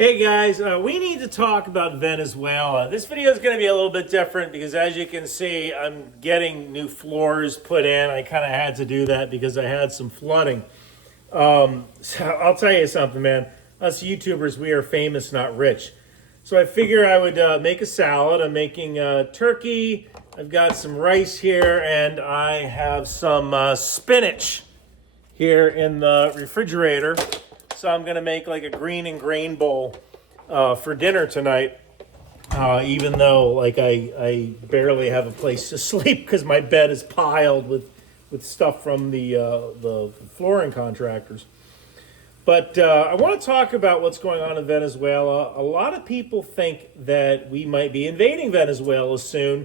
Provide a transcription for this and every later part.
Hey guys, we need to talk about Venezuela. This video is going to be a little bit different because as you can see, I'm getting new floors put in. I kind of had to do that because I had some flooding. So I'll tell you something, man. Us YouTubers, we are famous, not rich. So I figure I would make a salad. I'm making turkey. I've got some rice here, and I have some spinach here in the refrigerator. So I'm going to make like a green and grain bowl for dinner tonight, even though like I barely have a place to sleep because my bed is piled with stuff from the flooring contractors. But I want to talk about what's going on in Venezuela. A lot of people think that we might be invading Venezuela soon.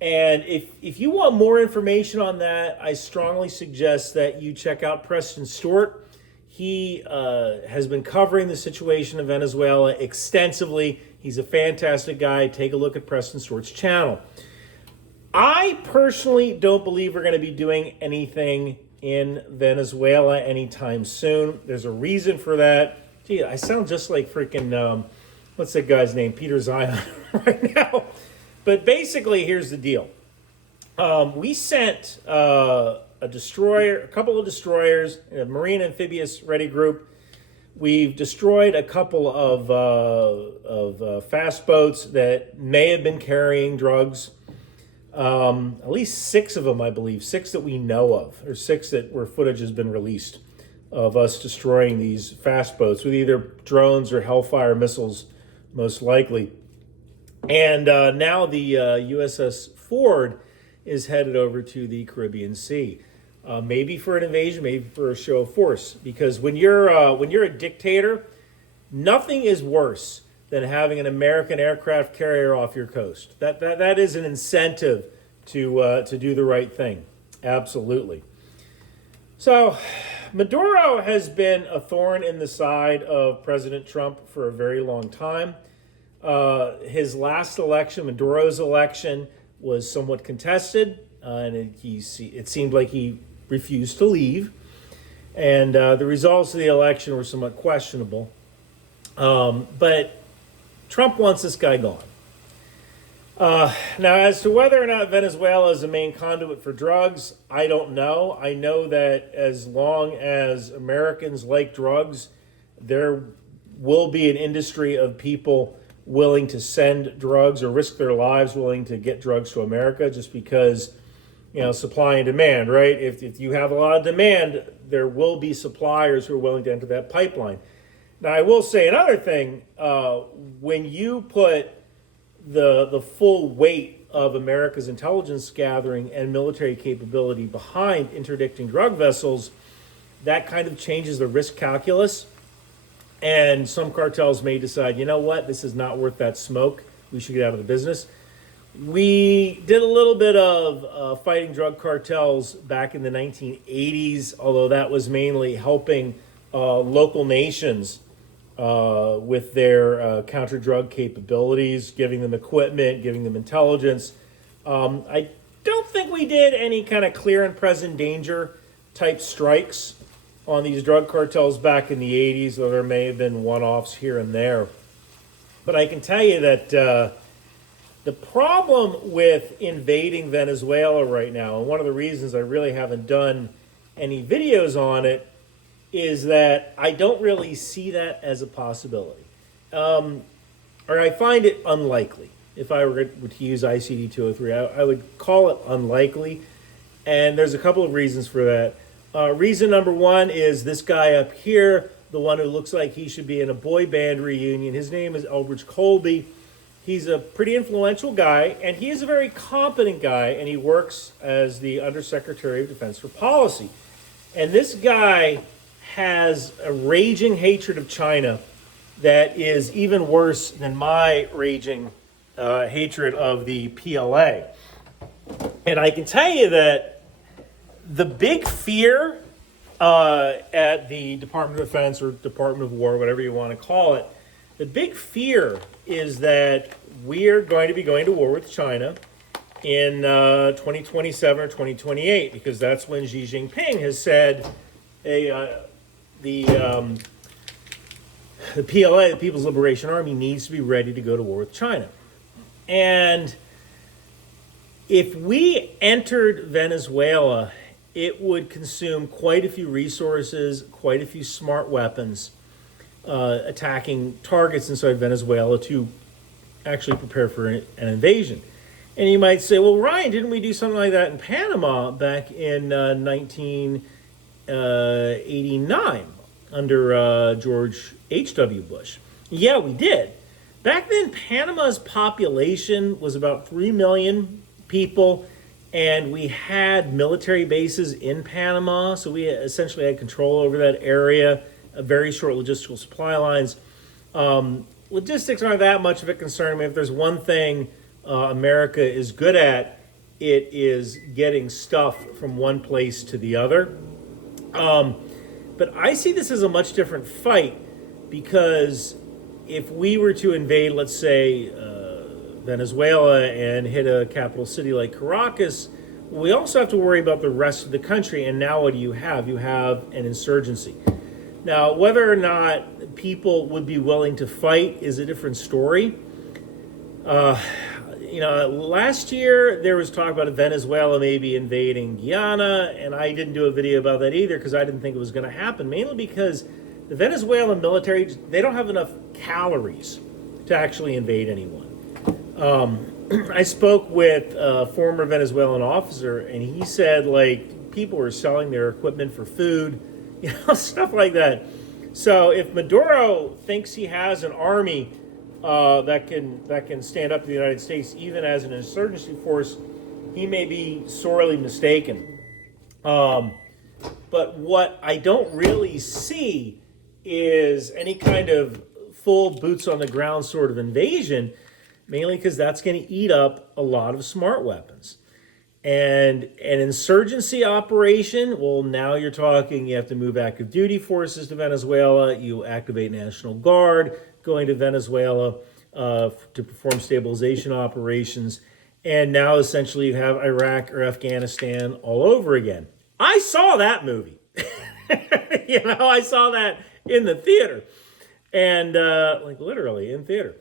And if you want more information on that, I strongly suggest that you check out Preston Stewart. He has been covering the situation in Venezuela extensively. He's a fantastic guy. Take a look at Preston Stewart's channel. I personally don't believe we're going to be doing anything in Venezuela anytime soon. There's a reason for that. Gee, I sound just like freaking, what's that guy's name? Peter Zion right now. But basically, here's the deal. We sent a destroyer, a couple of destroyers, a Marine Amphibious Ready Group. We've destroyed a couple of fast boats that may have been carrying drugs. At least 6 of them, I believe, 6 that we know of, or 6 where footage has been released of us destroying these fast boats with either drones or Hellfire missiles, most likely. And now the USS Ford is headed over to the Caribbean Sea. Maybe for an invasion, maybe for a show of force. Because when you're a dictator, nothing is worse than having an American aircraft carrier off your coast. That is an incentive to do the right thing. Absolutely. So Maduro has been a thorn in the side of President Trump for a very long time. His last election, Maduro's election, was somewhat contested, and it seemed like he refused to leave. And the results of the election were somewhat questionable. But Trump wants this guy gone. Now, as to whether or not Venezuela is the main conduit for drugs, I don't know. I know that as long as Americans like drugs, there will be an industry of people willing to send drugs or risk their lives willing to get drugs to America just because, supply and demand, right? If you have a lot of demand, there will be suppliers who are willing to enter that pipeline. Now, I will say another thing. When you put the full weight of America's intelligence gathering and military capability behind interdicting drug vessels, that kind of changes the risk calculus. And some cartels may decide, you know what, this is not worth that smoke. We should get out of the business. We did a little bit of fighting drug cartels back in the 1980s, although that was mainly helping local nations with their counter-drug capabilities, giving them equipment, giving them intelligence. I don't think we did any kind of clear and present danger type strikes on these drug cartels back in the 80s, though there may have been one-offs here and there. But I can tell you that the problem with invading Venezuela right now, and one of the reasons I really haven't done any videos on it, is that I don't really see that as a possibility. Or I find it unlikely. If I were to use ICD-203, I would call it unlikely. And there's a couple of reasons for that. Reason number one is this guy up here, the one who looks like he should be in a boy band reunion. His name is Elbridge Colby. He's a pretty influential guy, and he is a very competent guy, and he works as the Undersecretary of Defense for Policy. And this guy has a raging hatred of China that is even worse than my raging hatred of the PLA. And I can tell you that the big fear at the Department of Defense or Department of War, whatever you want to call it, the big fear is that we're going to be going to war with China in 2027 or 2028, because that's when Xi Jinping has said the the PLA, the People's Liberation Army, needs to be ready to go to war with China. And if we entered Venezuela, it would consume quite a few resources, quite a few smart weapons, attacking targets inside Venezuela to actually prepare for an invasion. And you might say, well, Ryan, didn't we do something like that in Panama back in 1989 under George H.W. Bush? Yeah, we did. Back then, Panama's population was about 3 million people, and we had military bases in Panama, so we essentially had control over that area, very short logistical supply lines. Logistics aren't that much of a concern. I mean, if there's one thing America is good at, it is getting stuff from one place to the other. But I see this as a much different fight, because if we were to invade, let's say, Venezuela and hit a capital city like Caracas, we also have to worry about the rest of the country. And now what do you have? You have an insurgency. Now, whether or not people would be willing to fight is a different story. Last year there was talk about Venezuela maybe invading Guyana, and I didn't do a video about that either because I didn't think it was going to happen, mainly because the Venezuelan military, they don't have enough calories to actually invade anyone. I spoke with a former Venezuelan officer, and he said, like, people were selling their equipment for food, stuff like that. So if Maduro thinks he has an army that can stand up to the United States, even as an insurgency force, he may be sorely mistaken. But what I don't really see is any kind of full boots on the ground sort of invasion, mainly because that's going to eat up a lot of smart weapons. And an insurgency operation, well, now you're talking, you have to move active duty forces to Venezuela, you activate National Guard going to Venezuela to perform stabilization operations, and now essentially you have Iraq or Afghanistan all over again. I saw that movie. I saw that in the theater, and like literally in theater.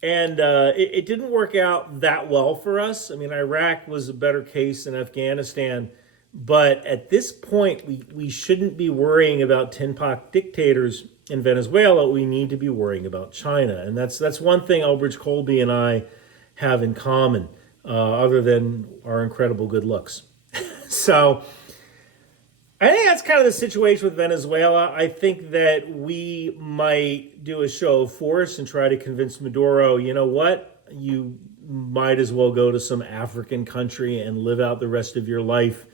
And it didn't work out that well for us. I mean, Iraq was a better case than Afghanistan. But at this point, we shouldn't be worrying about tin pot dictators in Venezuela. We need to be worrying about China. And that's one thing Elbridge Colby and I have in common, other than our incredible good looks. So I think that's kind of the situation with Venezuela. I think that we might do a show of force and try to convince Maduro, you know what, you might as well go to some African country and live out the rest of your life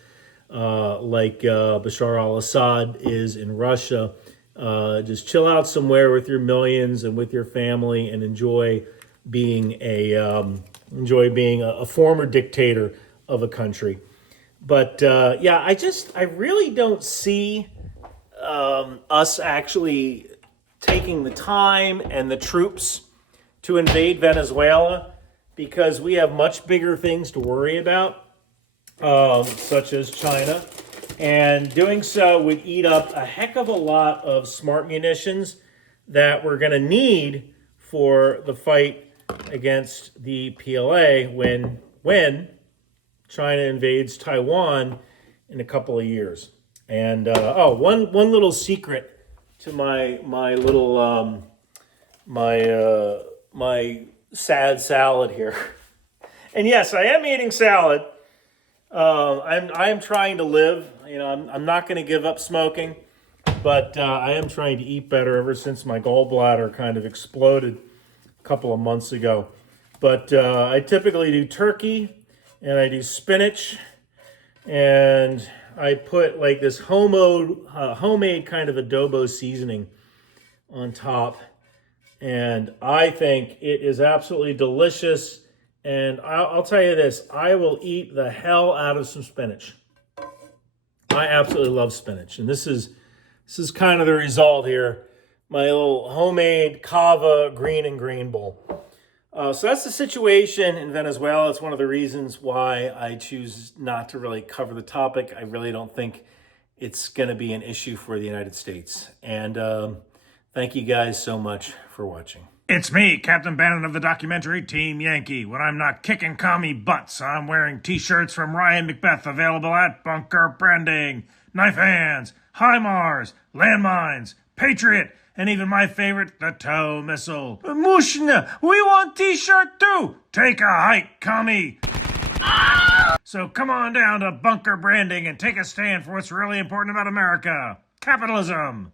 like Bashar al-Assad is in Russia. Just chill out somewhere with your millions and with your family and enjoy being a former dictator of a country. But I really don't see us actually taking the time and the troops to invade Venezuela, because we have much bigger things to worry about, such as China. And doing so would eat up a heck of a lot of smart munitions that we're going to need for the fight against the PLA when China invades Taiwan in a couple of years. And one little secret to my little my sad salad here. And yes, I am eating salad. I'm trying to live. I'm not going to give up smoking, but I am trying to eat better ever since my gallbladder kind of exploded a couple of months ago. But I typically do turkey, and I do spinach, and I put like this homemade kind of adobo seasoning on top. And I think it is absolutely delicious. And I'll tell you this, I will eat the hell out of some spinach. I absolutely love spinach. And this is kind of the result here. My little homemade cava green and green bowl. So that's the situation in Venezuela. It's one of the reasons why I choose not to really cover the topic. I really don't think it's going to be an issue for the United States. And Thank you guys so much for watching. It's me, Captain Bannon of the documentary Team Yankee. When I'm not kicking commie butts, I'm wearing t-shirts from Ryan McBeth, available at Bunker Branding, Knife Hands, HIMARS, Landmines, Patriot, and even my favorite, the TOW missile. Mushna, we want t-shirt too! Take a hike, commie! So come on down to Bunker Branding and take a stand for what's really important about America. Capitalism!